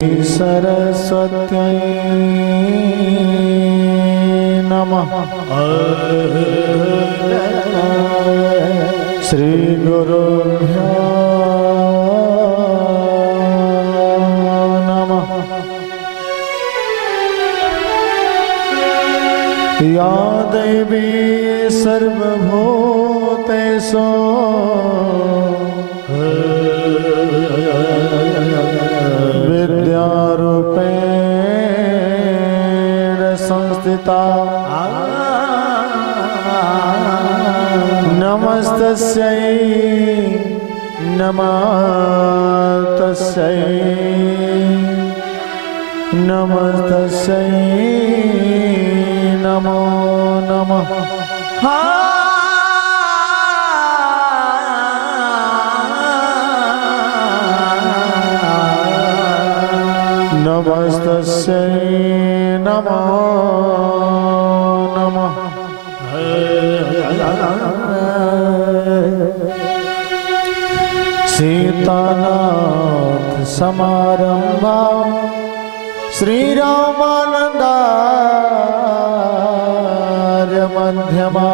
सरस्वत्यै नमः। श्री गुरुभ्यो नमः। या देवी सर्वभूतेषु विद्यारूपेण संस्थिता नमस्तस्यै नमस्तस्यै नमस्तस्यै नमो नमः। नमस्तस्यै नमो नमः। सीतानाथ समारंभा श्रीरामानंदार्य मध्यमा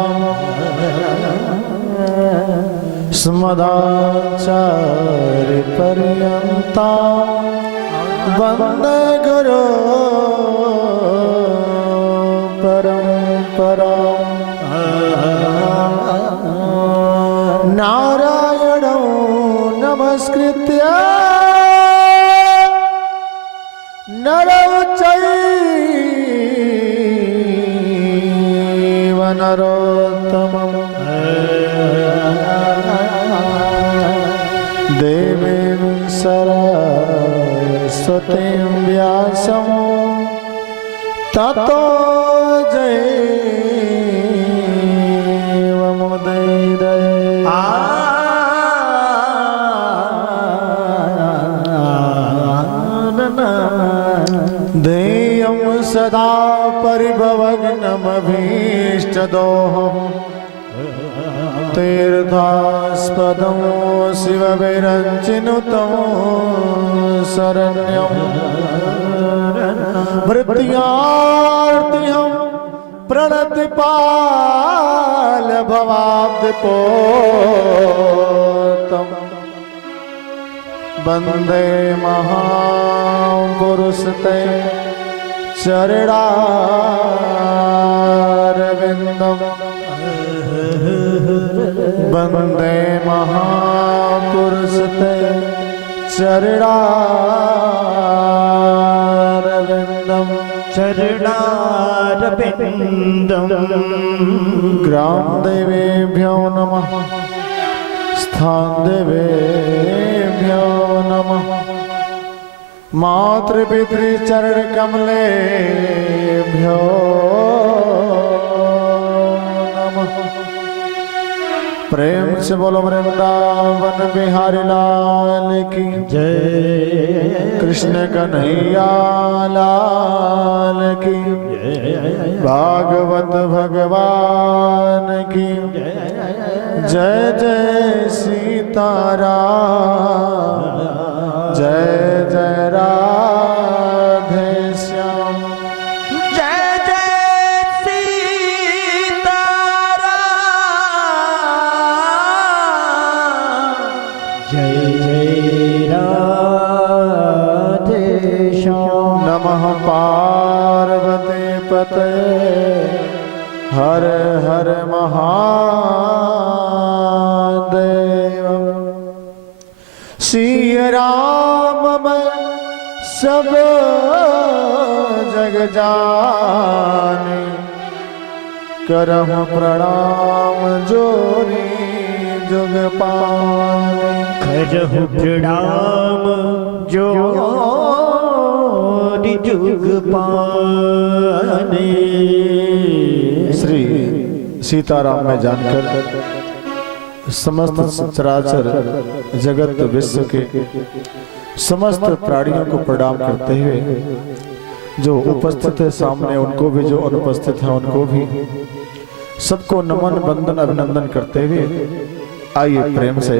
स्मदाचार्य पर्यंता वंदे गुरु परंपरा। नारायणं नमस्कृत्य नरं चैव नरोत्तमं देवीं सरस्वतीं व्यासं ततो जयमुदीरये। देयं सदा परिभवग्नमभीष्टदोहं तीर्थास्पदं शिवविरञ्चिनुतं शरण्यं मृत्यार्तिहं प्रणतिपाल भवाब्धिपोतं वन्दे महापुरुषते चरणारविन्दं वन्दे महापुरुषते चरणारविन्दं ग्रामदेवेभ्यो नमः। स्थानदेवेभ्यो नमः। मातृपितृचरणकमलेभ्यो नमः। प्रेम से बोलो वृंदावन बिहारी लाल की जय। कृष्ण कन्हैया लाल की भागवत भगवान की जय। जय सीताराम जय जय राधे श्याम। जय जय सीताराम जय जय राधे श्याम। नमः पार्वती पते हर हर महादेव। सिया राम मैं सब जग जाने करहु प्रणाम जोरी जुग पाने। करहु प्रणाम जोरी जुग पाने। श्री सीताराम में जानकर समस्त चराचर जगत विश्व के समस्त प्राणियों को प्रणाम करते हुए जो उपस्थित है सामने उनको भी, जो अनुपस्थित है उनको भी, सबको नमन वंदन अभिनंदन करते हुए आइए प्रेम से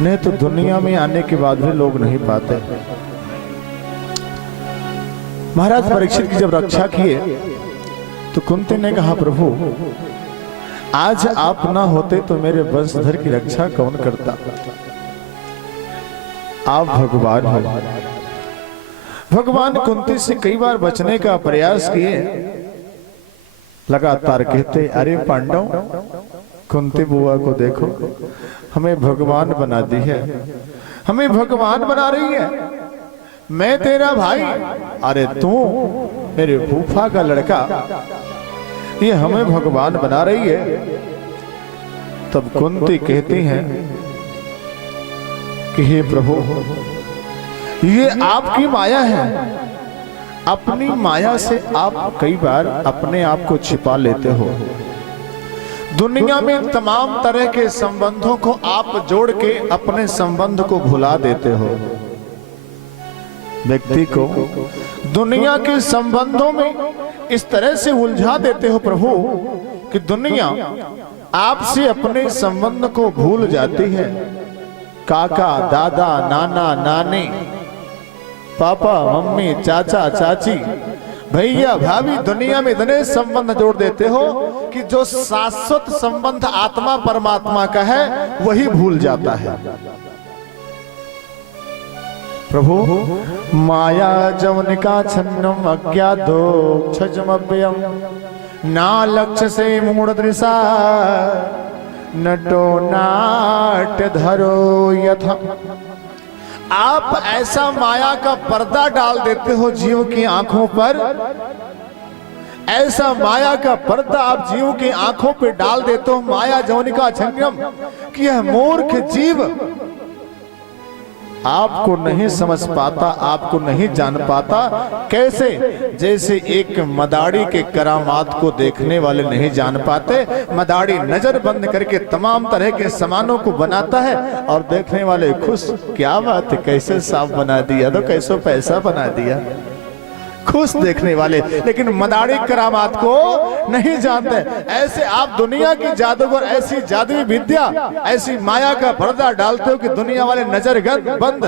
नहीं तो दुनिया में आने के बाद भी लोग नहीं पाते। महाराज परीक्षित की जब रक्षा किए तो कुंती ने कहा, प्रभु आज आप ना होते तो मेरे वंशधर की रक्षा कौन करता? आप भगवान हो। भगवान कुंती से कई बार बचने का प्रयास किए, लगातार कहते, अरे पांडव, कुंती बुआ को देखो, हमें भगवान बना दी है, हमें भगवान बना रही है। मैं तेरा भाई, अरे तू मेरे फूफा का लड़का, ये हमें भगवान बना रही है। तब कुंती कहती हैं कि हे प्रभु, ये आपकी माया है। अपनी माया से आप कई बार अपने आप को छिपा लेते हो। दुनिया में तमाम तरह के संबंधों को आप जोड़ के अपने संबंध को भुला देते हो। व्यक्ति को दुनिया के संबंधों में इस तरह से उलझा देते हो प्रभु कि दुनिया आपसे अपने संबंध को भूल जाती है। काका, दादा, नाना, नानी, पापा, मम्मी, चाचा, चाची, भैया, भाभी, दुनिया में इतने संबंध जोड़ देते हो कि जो शाश्वत संबंध आत्मा परमात्मा का है वही भूल जाता है। प्रभु माया जवनिका छन्नम अज्ञातो क्षजमभ्यम ना लक्ष्य से मूढ़ दृशा नटो नाट धरो यथा। आप ऐसा माया का पर्दा डाल देते हो जीव की आंखों पर, ऐसा माया का पर्दा आप जीव की आंखों पे डाल देते हो, माया जवनिका छन्नम, कि यह मूर्ख जीव आपको नहीं समझ पाता, आपको नहीं जान पाता। कैसे? जैसे एक मदारी के करामात को देखने वाले नहीं जान पाते। मदारी नजर बंद करके तमाम तरह के सामानों को बनाता है और देखने वाले खुश, क्या बात है, कैसे सांप बना दिया, तो कैसे पैसा बना दिया, खुश देखने वाले, लेकिन मदारी करामात को नहीं जानते। ऐसे आप दुनिया की जादूगर ऐसी जादुई विद्या, ऐसी माया का पर्दा डालते हो कि दुनिया वाले नजर बंद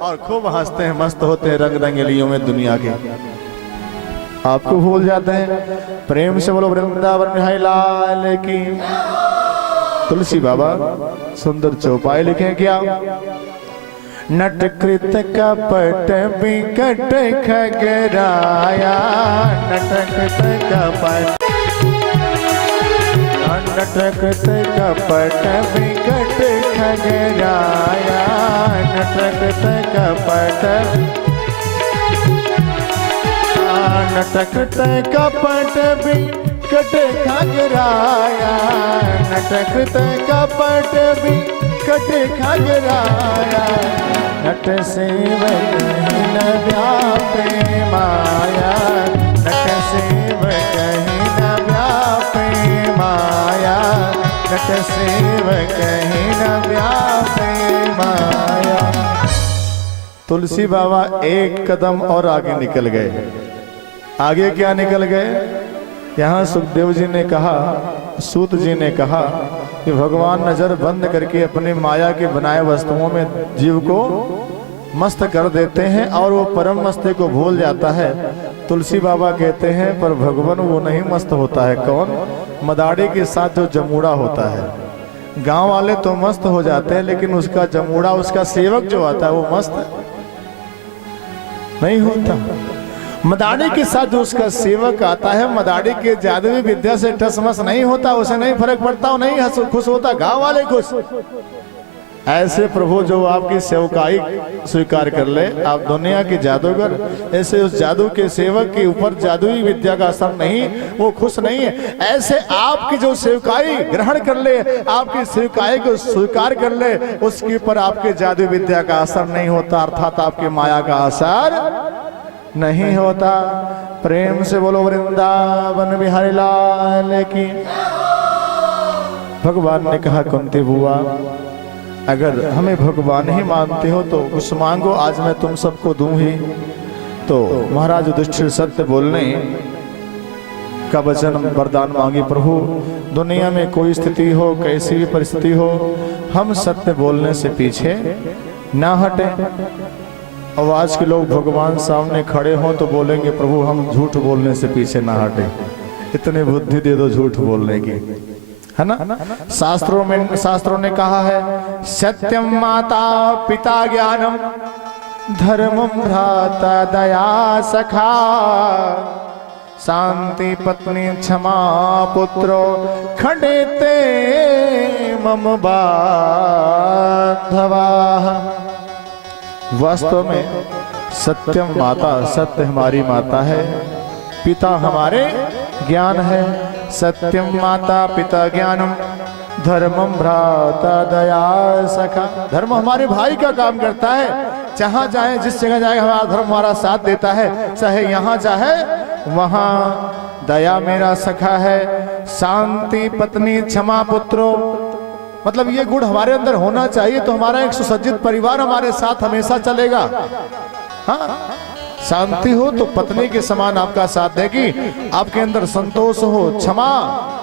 और खूब हंसते हैं, मस्त होते हैं रंग रंगलियों में दुनिया के, आपको भूल जाते हैं। प्रेम से बोलो वृंदावन बिहारी लाल की। तुलसी बाबा सुंदर चौपाई लिखे क्या? नटकृत कपट विकट खगराया, नटकृत कपट, नटकृत कपट विकट खगराया, नटकृत कपट, नटकृत कपट विकट खगराया, नटकृत कपट विकट खगराया, नट सेवक न व्यापे माया, नट सेवक न व्यापे माया, नट सेवक न व्यापे माया। तुलसी बाबा एक कदम और आगे निकल गए। आगे क्या निकल गए? यहाँ सुखदेव जी ने कहा, सूत जी ने कहा कि भगवान नजर बंद करके अपने माया के बनाए वस्तुओं में जीव को मस्त कर देते हैं और वो परम मस्ती को भूल जाता है। तुलसी बाबा कहते हैं पर भगवान वो नहीं मस्त होता है। कौन? मदारी के साथ जो जमूड़ा होता है। गांव वाले तो मस्त हो जाते हैं लेकिन उसका जमूड़ा, उसका सेवक जो आता है वो मस्त नहीं होता। मदारी के साथ जो उसका सेवक आता है, मदारी के जादुई विद्या से टसमस नहीं होता, उसे नहीं फर्क पड़ता, वो नहीं खुश होता, गांव वाले खुश। ऐसे प्रभु जो आपकी सेवकाई स्वीकार कर ले, आप दुनिया के जादूगर, ऐसे उस जादू के सेवक के ऊपर जादुई विद्या का असर नहीं, वो खुश नहीं है। ऐसे आपकी जो सेवकाई ग्रहण कर ले, आपकी सेवकाई को स्वीकार कर ले, उसके ऊपर आपके जादुई विद्या का असर नहीं होता, अर्थात आपकी माया का असर नहीं होता। प्रेम से बोलो वृंदावन बिहारी लाल की। भगवान ने कहा, कुंती बुआ अगर हमें भगवान ही मानते हो तो कुछ मांगो, आज मैं तुम सबको दूं ही। तो महाराज युधिष्ठिर सत्य बोलने का वचन वरदान मांगी। प्रभु दुनिया में कोई स्थिति हो, कैसी भी परिस्थिति हो, हम सत्य बोलने से पीछे ना हटे। और आज के लोग भगवान सामने खड़े हों तो बोलेंगे प्रभु हम झूठ बोलने से पीछे ना हटे। इतनी बुद्धि दे दो झूठ बोलने की, है ना। शास्त्रों ने कहा है सत्यम माता पिता ज्ञानम धर्मम भ्राता दया सखा शांति पत्नी क्षमा पुत्रो खंडेते मम बांधवा। वास्तव में सत्यम माता, सत्य हमारी माता है, पिता हमारे ज्ञान है। सत्यम माता पिता ज्ञानम धर्मम भ्राता दया सखा। धर्म हमारे भाई का काम करता है, जहां जाए जिस जगह जाए हमारा धर्म हमारा साथ देता है, चाहे यहां चाहे वहां। दया मेरा सखा है, शांति पत्नी क्षमा पुत्रो, मतलब ये गुण हमारे अंदर होना चाहिए तो हमारा एक सुसज्जित परिवार हमारे साथ हमेशा चलेगा। हाँ, शांति हो तो पत्नी के समान आपका साथ देगी, आपके अंदर संतोष हो, क्षमा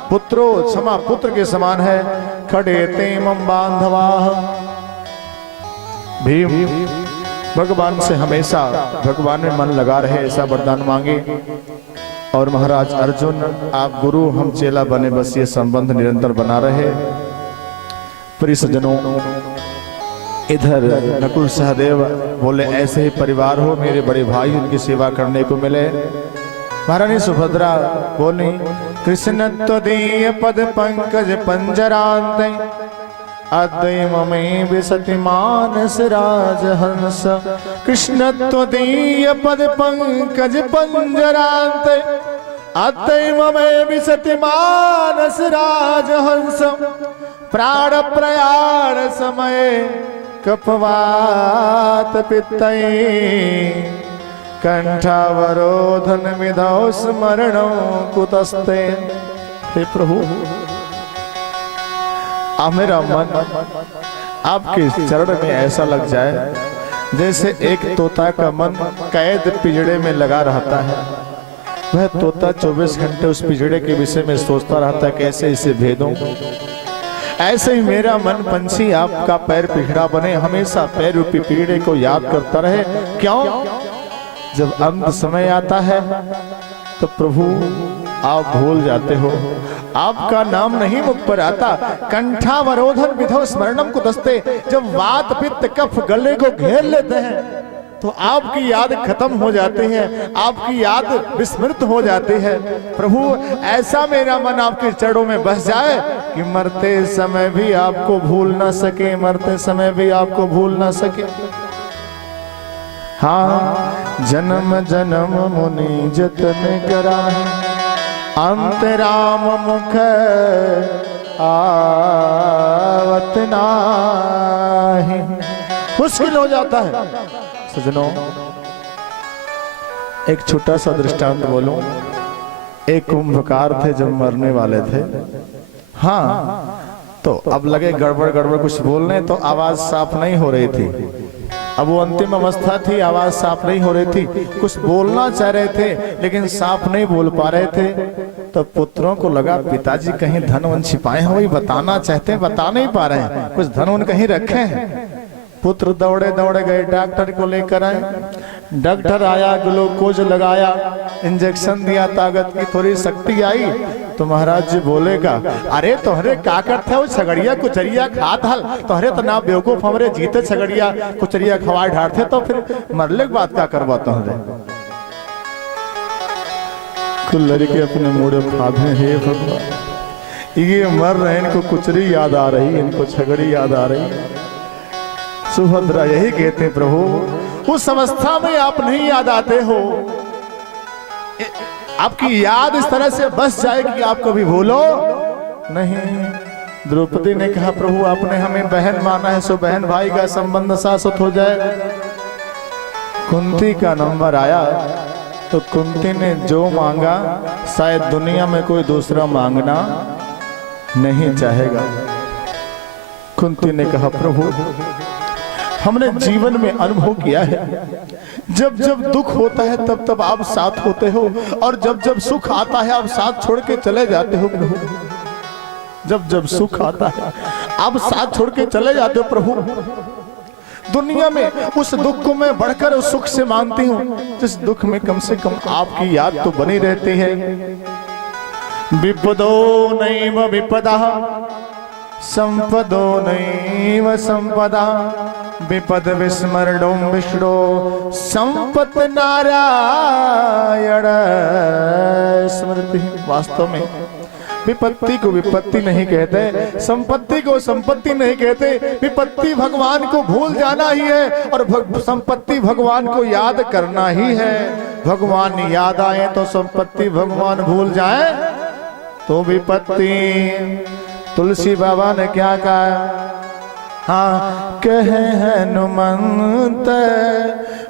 पुत्रो, क्षमा पुत्र के समान है। खड़े ते मम बांधवा। भीम भगवान से हमेशा भगवान में मन लगा रहे ऐसा वरदान मांगे। और महाराज अर्जुन आप गुरु हम चेला बने, बस ये संबंध निरंतर बना रहे। प्रिय सज्जनों, इधर नकुल सहदेव बोले ऐसे ही परिवार हो, मेरे बड़े भाई उनकी सेवा करने को मिले। महारानी सुभद्रा बोली कृष्ण त्वदीय पद पंकज पंजरांते अद्वै ममे विसति मानस राजहंस। कृष्ण त्वदीय पद पंकज पंजरांते अद्वै ममे विसति मानस राजहंस। प्राण प्रयाण समय कपवात पित्तै कंठावरोधन विधौ स्मरणो कुतस्ते। हे प्रभु, मेरा मन आपके चरण में ऐसा लग जाए जैसे एक तोता का मन कैद पिंजड़े में लगा रहता है। वह तोता 24 घंटे उस पिंजड़े के विषय में सोचता रहता है कैसे इसे भेदूं। ऐसे ही मेरा मन पंछी आपका पैर पिंजड़ा बने, हमेशा पैर रूपी पिंजड़े को याद करता रहे। क्यों? जब अंत समय आता है तो प्रभु आप भूल जाते हो, आपका नाम नहीं मुख पर आता। कंठावरोधन विधौ स्मरणम कुतस्ते। जब वात पित्त कफ गले को घेर लेते हैं तो आपकी याद खत्म हो जाती है, आपकी याद विस्मृत हो जाती है। प्रभु ऐसा मेरा मन आपके चरणों में बस जाए कि मरते समय भी आपको भूल ना सके, मरते समय भी आपको भूल ना सके। हाँ, जन्म जन्म मुनि जतन कराहे अंत राम मुख आवत नाहि। मुश्किल हो जाता है सजनों। एक छोटा सा दृष्टांत बोलूं। एक कुंभकार थे जब मरने वाले थे। हाँ, तो अब लगे गड़बड़ गड़बड़ कुछ बोलने, तो आवाज साफ नहीं हो रही थी। अब वो अंतिम अवस्था थी, आवाज साफ नहीं हो रही थी। कुछ बोलना चाह रहे थे लेकिन साफ नहीं बोल पा रहे थे। तो पुत्रों को लगा पिताजी कहीं धन वन छिपाए हैं, वही बताना चाहते हैं, बता नहीं पा रहे हैं, कुछ धन वन कहीं रखे हैं। पुत्र दौड़े दौड़े गए, डॉक्टर को लेकर आए। डॉक्टर आया, ग्लूकोज लगाया, इंजेक्शन दिया, ताकत की थोड़ी शक्ति आई। तो महाराज जी बोलेगा अरे तोहरे का करते हो, छगड़िया कुचरिया खात हल, तोहरे तो ना बेवकूफ हमरे जीते छगड़िया कुचरिया खवाए ढारते, तो फिर मरले की बात क्या करवा तोहरे। तो लड़के अपने मुड़े फादे, हे भगवान ये मर रहे, इनको कुचरी याद आ रही, इनको छगड़ी याद आ रही। सुभद्रा यही कहते प्रभु उस अवस्था में आप नहीं याद आते हो, आपकी याद इस तरह से बस जाए कि आप कभी भूलो नहीं। द्रौपदी ने कहा प्रभु आपने हमें बहन माना है, सो बहन भाई का संबंध शाश्वत हो जाए। कुंती का नंबर आया तो कुंती ने जो मांगा शायद दुनिया में कोई दूसरा मांगना नहीं चाहेगा। कुंती ने कहा प्रभु हमने जीवन में अनुभव किया है, जब जब दुख होता है तब तब आप साथ होते हो, और जब जब सुख आता है आप साथ छोड़ के चले जाते हो प्रभु। जब जब सुख आता है आप साथ छोड़ के चले जाते हो प्रभु। दुनिया में उस दुख को मैं बढ़कर उस सुख से मानती हूँ जिस दुख में कम से कम आपकी याद तो बनी रहती है। विपदो नैव विपदा संपदो नैव संपदा विपद विस्मरणो विष्णो संपत नारायण स्मृति। वास्तव में विपत्ति को विपत्ति नहीं कहते, संपत्ति को संपत्ति नहीं कहते। विपत्ति भगवान को भूल जाना ही है और संपत्ति भगवान को याद करना ही है। भगवान याद आए तो संपत्ति, भगवान भूल जाए तो विपत्ति। तुलसी बाबा ने क्या कहा? हाँ, कहे हनुमंत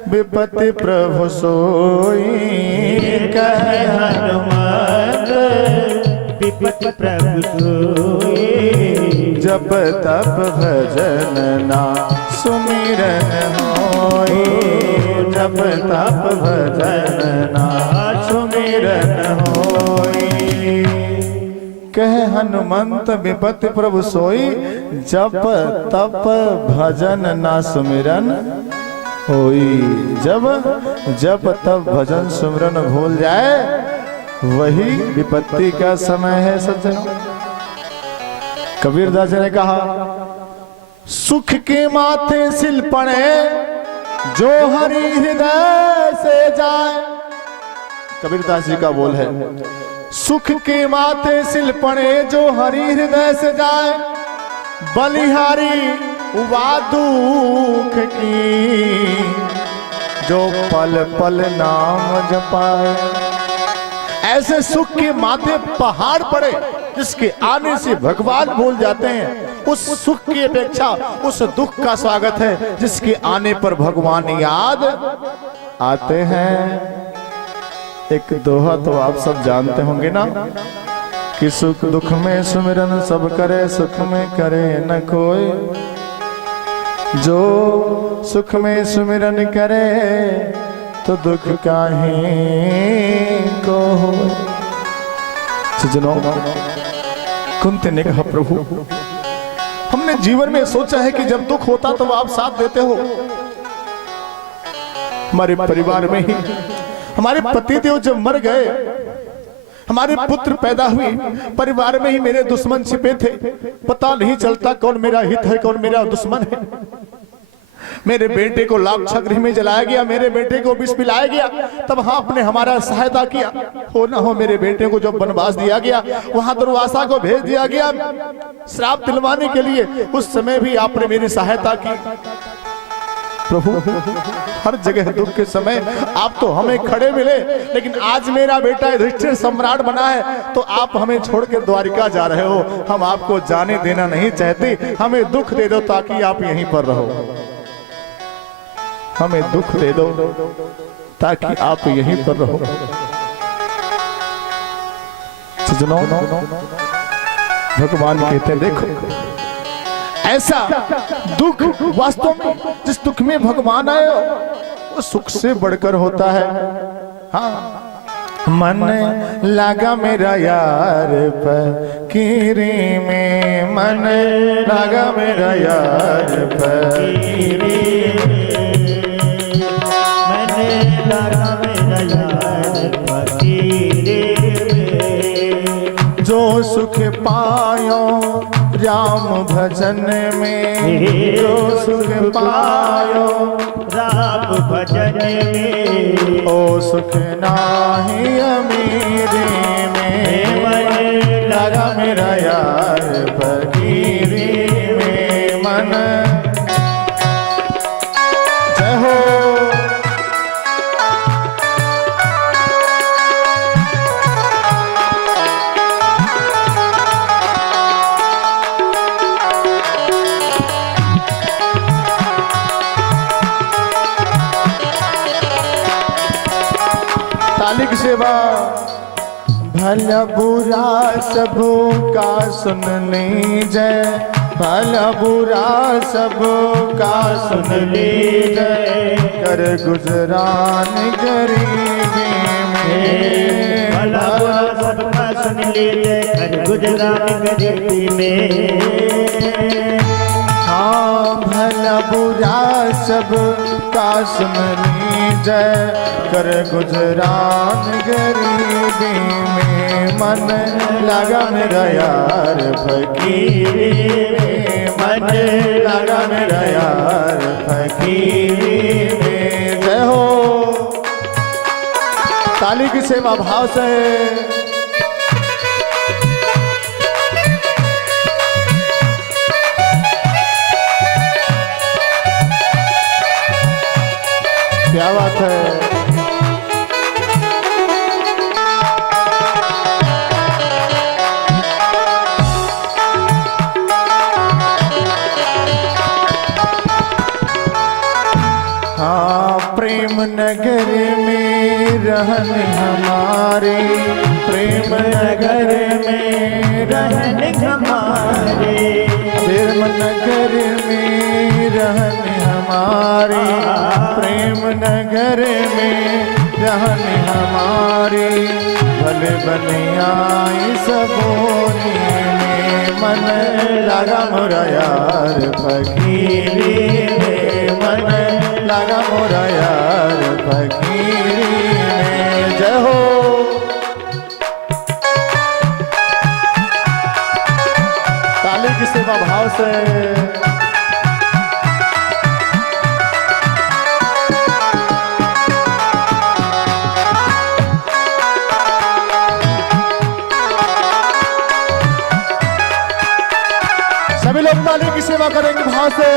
विपत्ति प्रभु सोई, कहे हनुमंत विपत्ति प्रभु सोई, जप तप भजन ना सुमिरन होई, जप तप भजन ना सुमिरन होई। कहे हनुमंत विपत्ति प्रभु सोई, जप तप भजन ना सुमिरन होई। जब जप तप भजन सुमिरन भूल जाए वही विपत्ति का समय है सज्जनों। कबीरदास जी ने कहा, सुख के माथे सिल पड़े जो हरि हृदय से जाए। कबीरदास जी का बोल है, सुख के माथे सिल पड़े जो हरि हृदय से जाए, बलिहारी वा दुख की जो पल पल नाम जपाए। ऐसे सुख के माथे पहाड़ पड़े जिसके आने से भगवान भूल जाते हैं, उस सुख की अपेक्षा उस दुख का स्वागत है जिसके आने पर भगवान याद आते हैं। एक दोहा तो आप सब जानते होंगे ना कि सुख दुख में सुमिरन सब करे, सुख में करे न कोई। जो सुख में सुमिरन करे तो दुख काहे को हो। सज्जनों, कुंती ने कहा, प्रभु हमने जीवन में सोचा है कि जब दुख होता तो आप साथ देते हो। हमारे परिवार में ही हमारे पतिदेव जब मर गए, हमारे पुत्र पैदा हुए, परिवार में ही मेरे दुश्मन छिपे थे। पता नहीं चलता कौन मेरा हित है कौन मेरा दुश्मन है। मेरे बेटे को लाक्षागृह में जलाया गया, मेरे बेटे को विष पिलाया गया, तब हाँ आपने हमारा सहायता किया। हो ना हो मेरे बेटे को जब वनवास दिया गया, वहां दुर्वासा को भेज दिया गया श्राप दिलवाने के लिए, उस समय भी आपने मेरी सहायता की। प्रभु हर जगह दुख के समय आप तो हमें खड़े मिले, लेकिन आज मेरा बेटा युधिष्ठिर सम्राट बना है तो आप हमें छोड़ के द्वारिका जा रहे हो। हम आपको जाने देना नहीं चाहते, हमें दुख दे दो ताकि आप यहीं पर रहो। हमें दुख दे दो ताकि आप यहीं पर रहो। सज्जनों, भगवान कहते हैं, देखो ऐसा दुख वास्तव में जिस दुख में भगवान आए वो सुख से बढ़कर होता है। हाँ, मन लगा मेरा यार फकीरी में, मन लगा मेरा यार फकीरी में, मन लगा मेरा यार फकीरी में, जो सुख पायो राम भजन में, जो सुख पायो राम भजन में, ओ सुख नाही अमीरी में, मन लगा मेरा यार फकीरी में, मन। जय हो। तालिक सेवा। भला बुरा सबों का सुन लीजिए, भला बुरा सब का सुन लीजिए कर गुजरान गरीबी में। भला बुरा सबका सुन लीजिए कर गुजरान गरीबी में। हाँ भला बुरा सब का सुन लीजिए कर गुजरान गरीबी में। मन लगा मेरा यार फकीरी में, मन लगा मेरा यार फकीरी में। जय हो। ताली की सेवा भाव से क्या बात है। हाँ प्रेम नगर में रहन हमारे, प्रेम नगर में रहन हमारे, प्रेम नगर में रहन हमारे, प्रेम नगर में रहन हमारे। भले बने आई सबोनी में, मन लगा मोरा यार फकीरी में, मन लगा मोरा यार फकीरी में। जय हो। ताली की सेवा भाव से सभी लोग ताली की सेवा करेंगे भाव से।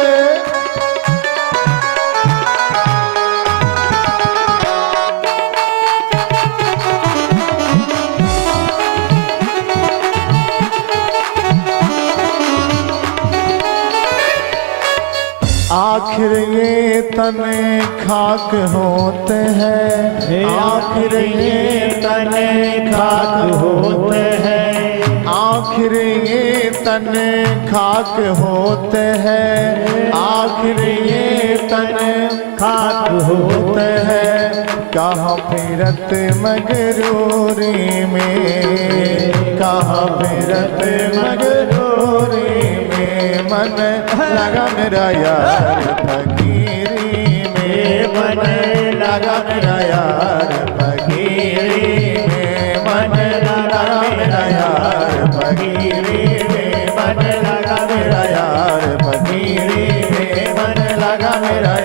आखिर ये तन खाक होते हैं, आखिर ये तन खाक होते हैं, आखिर ये तन खाक होते हैं, आखिर ये तन खाक होते हैं। कहाँ फिरत मगरूरी में, कहाँ फिरत मगरूरी में। मन लगा मेरा यार फकीरी में, मन लगा मेरा यार फकीरी में, मन लगा मेरा यार फकीरी में, मन लगा मेरा यार फकीरी में, मन लगा मेरा यार फकीरी में, मन लगा मेरा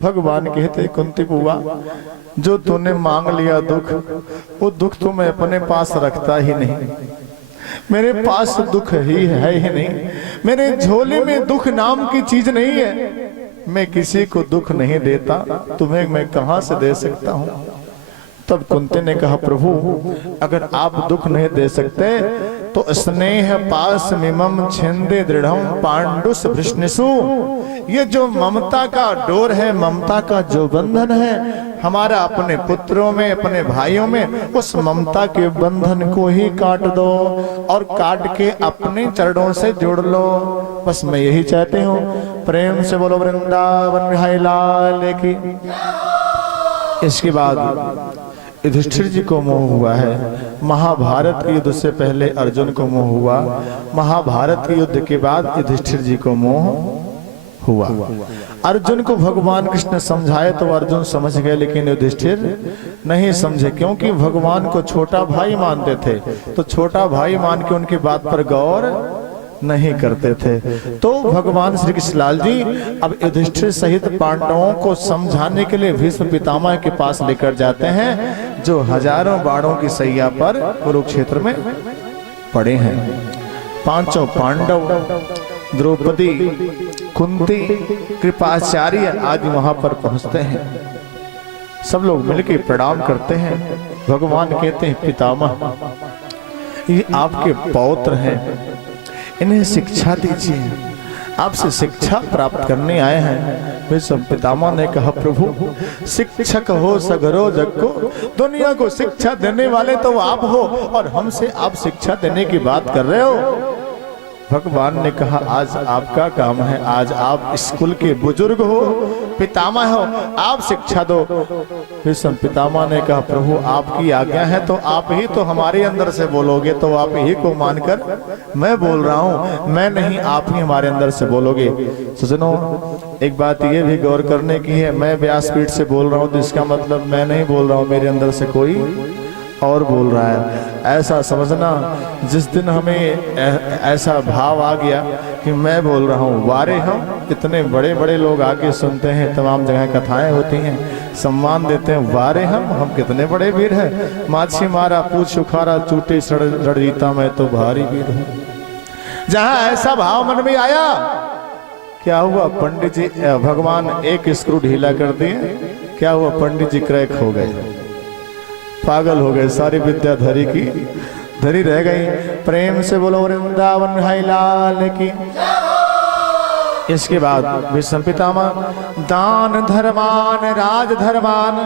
भगवान कहते कुंती बुआ, जो तूने मांग लिया दुख, वो दुख तो मैं अपने पास रखता ही नहीं। मेरे पास दुख ही है ही नहीं, मेरे झोले में दुख नाम की चीज नहीं है। मैं किसी को दुख नहीं देता, तुम्हें मैं कहां से दे सकता हूं। तब कुंती ने कहा, प्रभु अगर आप दुख नहीं दे सकते तो स्नेह पास मिमम छिंदे दृढ़म पांडुस वृष्णिसु। ये जो ममता का डोर है, ममता का जो बंधन है हमारा अपने पुत्रों में, अपने भाइयों में, उस ममता के बंधन को ही काट दो और काट के अपने चरणों से जोड़ लो। बस मैं यही चाहती हूँ। प्रेम से बोलो वृंदावन बिहारी लाल की। इसके बाद युधिष्ठिर जी को मोह हुआ है। महाभारत के युद्ध से पहले अर्जुन को मोह हुआ, महाभारत के युद्ध के बाद युधिष्ठिर जी को मोह हुआ। अर्जुन को भगवान कृष्ण समझाए तो अर्जुन समझ गए, लेकिन युधिष्ठिर नहीं समझे, क्योंकि भगवान को छोटा भाई मानते थे। तो छोटा भाई मान के उनकी बात पर गौर नहीं करते थे। तो भगवान श्री कृष्णलाल जी अब युधिष्ठिर सहित पांडवों को समझाने के लिए भीष्म पितामह के पास लेकर जाते हैं, जो हजारों बाणों की सैया पर कुरुक्षेत्र में पड़े हैं। पांचों पांडव, द्रौपदी, कुंती, कृपाचार्य आदि वहां पर पहुंचते हैं। सब लोग मिलकर प्रणाम करते हैं। भगवान कहते हैं, पितामह ये आपके पौत्र हैं, इन्हें शिक्षा दीजिए, आपसे शिक्षा प्राप्त करने आए हैं। विश्व पितामह ने कहा, प्रभु शिक्षक हो सगरो जग को, दुनिया को शिक्षा देने वाले तो आप हो और हमसे आप शिक्षा देने की बात कर रहे हो। भगवान ने कहा, आज आपका काम है, आज आप स्कूल के बुजुर्ग हो, पितामह हो, आप शिक्षा दो। विश्व पितामह ने कहा, प्रभु आपकी आज्ञा है तो आप ही तो हमारे अंदर से बोलोगे, तो आप ही को मानकर मैं बोल रहा हूं, मैं नहीं, आप ही हमारे अंदर से बोलोगे। सुनो, एक बात ये भी गौर करने की है, मैं व्यासपीठ से बोल रहा हूं तो इसका मतलब मैं नहीं बोल रहा हूं, मेरे अंदर से कोई और बोल रहा है, ऐसा समझना। जिस दिन हमें ऐसा भाव आ गया कि मैं बोल रहा हूँ, वारे हम इतने बड़े बड़े लोग आके सुनते हैं, तमाम जगह कथाएं होती हैं, सम्मान देते हैं, वारे हम कितने बड़े वीर हैं, माछी मारा पूछ उखाड़ा चूटे रणरीता में तो भारी वीर हूँ। जहां ऐसा भाव मन में आया, क्या हुआ, पंडित जी भगवान एक स्क्रू ढीला कर दिए, क्या हुआ, पंडित जी क्रैक हो गए, पागल हो गए, सारी विद्या धरी की धरी रह गई। प्रेम से बोलो वृंदावन है लाल की। इसके बाद विष्णु पितामह दान धर्मान राज धर्मान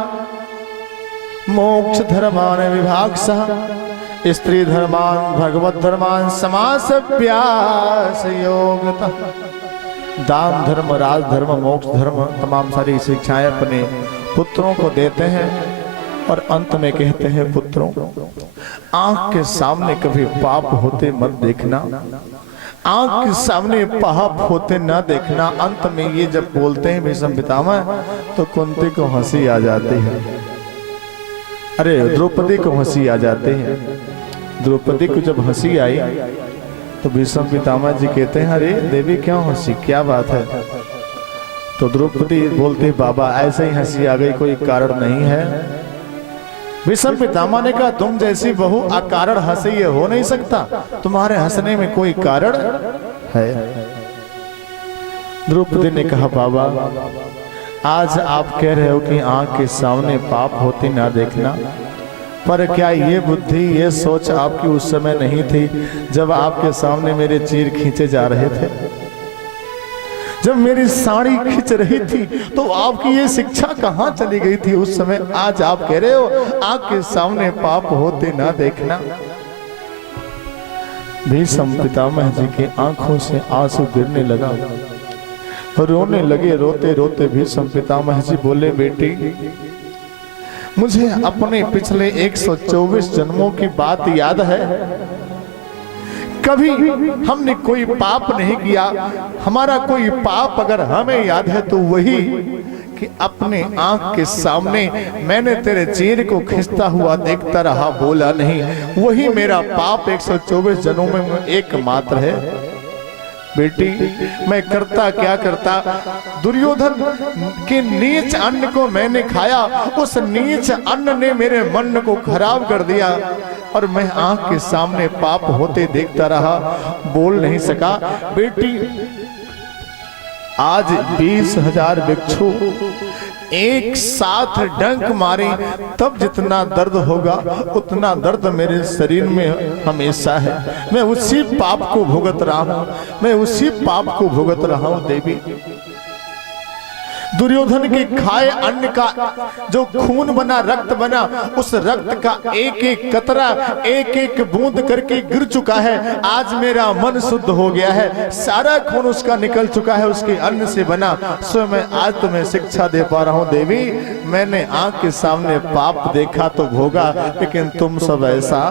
मोक्ष धर्मान विभाग सह स्त्री धर्मान भगवत धर्मान समास व्यास योगता। दान धर्म, राज धर्म, मोक्ष धर्म, तमाम सारी शिक्षाएं अपने पुत्रों को देते हैं और अंत में कहते हैं, पुत्रों आंख के सामने कभी पाप होते मत देखना, आंख के सामने पाप होते ना देखना। अंत में ये जब बोलते हैं भीष्म पितामह तो कुंती को हंसी आ जाती है, अरे द्रौपदी को हंसी आ जाती है। द्रौपदी को जब हंसी आई तो भीष्म पितामह जी कहते हैं, अरे देवी क्यों हंसी, क्या बात है। तो द्रौपदी बोलती, बाबा ऐसे ही हंसी आ गई, कोई कारण नहीं है। भीष्म पितामह ने कहा, तुम जैसी बहू अकारण हंसे ये हो नहीं सकता, तुम्हारे हंसने में कोई कारण है। द्रौपदी ने कहा, बाबा आज आप कह रहे हो कि आंख के सामने पाप होती ना देखना, पर क्या ये बुद्धि, ये सोच आपकी उस समय नहीं थी जब आपके सामने मेरे चीर खींचे जा रहे थे, जब मेरी साड़ी खींच रही थी तो आपकी ये शिक्षा कहां चली गई थी उस समय। आज आप कह रहे हो आंख के सामने पाप होते ना देखना। भीष्म पितामह जी की आंखों से आंसू गिरने लगा, रोने लगे। रोते रोते भीष्म पितामह जी बोले, बेटी मुझे अपने पिछले 124 जन्मों की बात याद है, कभी हमने कोई पाप नहीं किया। हमारा कोई पाप अगर हमें याद है तो वही कि अपने आंख के सामने मैंने तेरे चीर को खींचता हुआ देखता रहा, बोला नहीं, वही मेरा पाप 124 जन्मों में एकमात्र है। बेटी मैं करता क्या करता, दुर्योधन के नीच अन्न को मैंने खाया, उस नीच अन्न ने मेरे मन को खराब कर दिया और मैं आंख के सामने पाप होते देखता रहा, बोल नहीं सका। बेटी आज 20,000 भिक्षु एक साथ डंक मारे तब जितना दर्द होगा उतना दर्द मेरे शरीर में हमेशा है। मैं उसी पाप को भुगत रहा हूं, मैं उसी पाप को भुगत रहा हूं देवी। दुर्योधन के खाए अन्न का जो खून बना, रक्त बना, उस रक्त का एक एक कतरा, एक एक बूंद करके गिर चुका है। आज मेरा मन शुद्ध हो गया है, सारा खून उसका निकल चुका है, उसके अन्न से बना। सो मैं आज तुम्हें शिक्षा दे पा रहा हूं देवी। मैंने आंख के सामने पाप देखा तो भोगा, लेकिन तुम सब ऐसा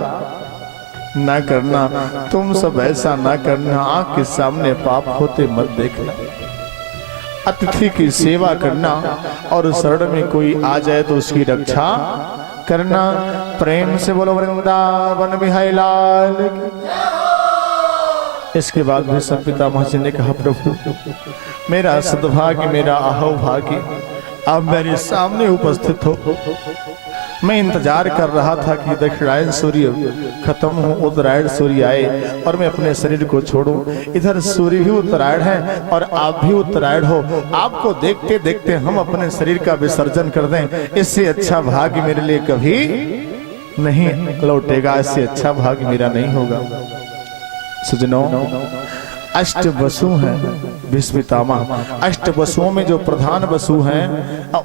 ना करना, तुम सब ऐसा ना करना। आंख के सामने पाप होते मत देखना। अतिथि की सेवा करना और शरण में कोई आ जाए तो उसकी रक्षा करना। प्रेम से बोलो वृंदावन बिहारी लाल। इसके बाद भी सब पितामह जी ने कहा, प्रभु मेरा सद्भाग्य, मेरा अहोभाग्य, आप मेरे सामने उपस्थित हो। मैं इंतजार कर रहा था कि दक्षिणायन सूर्य खत्म हो, उत्तरायण सूर्य आए और मैं अपने शरीर को छोड़ूं। इधर सूर्य भी उत्तरायण है और आप भी उत्तरायण हो, आपको देखते देखते हम अपने शरीर का विसर्जन कर दें, इससे अच्छा भाग्य मेरे लिए कभी नहीं लौटेगा, इससे अच्छा भाग मेरा नहीं होगा। सजनों, अष्ट वसु हैं भीष्म पितामह। अष्ट वसुओं में जो प्रधान वसु हैं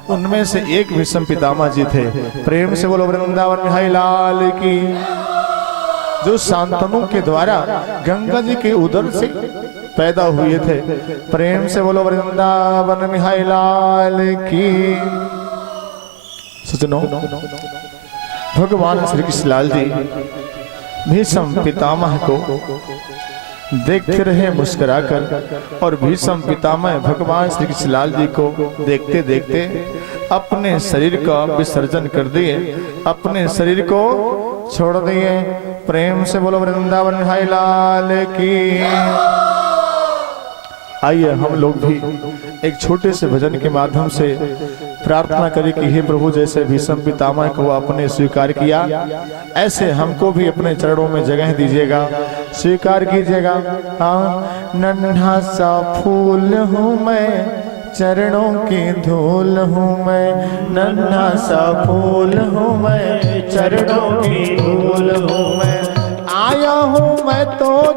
उनमें से एक भीष्म पितामह जी थे। प्रेम से बोलो वृंदावन बिहारी लाल की। जो शांतनु के द्वारा गंगा जी के उदर से पैदा हुए थे। प्रेम से बोलो वृंदावन बिहारी लाल की। सजनों, भगवान श्री कृष्ण लाल जी भीष्म पितामह को देखते रहे मुस्कुराकर, और भीष्म पितामह भगवान श्री कृष्ण लाल जी को देखते देखते अपने शरीर का विसर्जन कर दिए, अपने शरीर को छोड़ दिए। प्रेम से बोलो वृंदावन बिहारी लाल की। आइए हम लोग भी एक छोटे से भजन के माध्यम से प्रार्थना करें कि हे प्रभु, जैसे भीष्म पितामह को आपने स्वीकार किया, ऐसे हमको भी अपने चरणों में जगह दीजिएगा, स्वीकार कीजिएगा। हाँ, नन्हा सा फूल हूँ मैं, चरणों की धूल हूँ मैं, नन्हा सा फूल हूँ मैं, चरणों की धूल हूँ मैं, आया हूँ मैं तो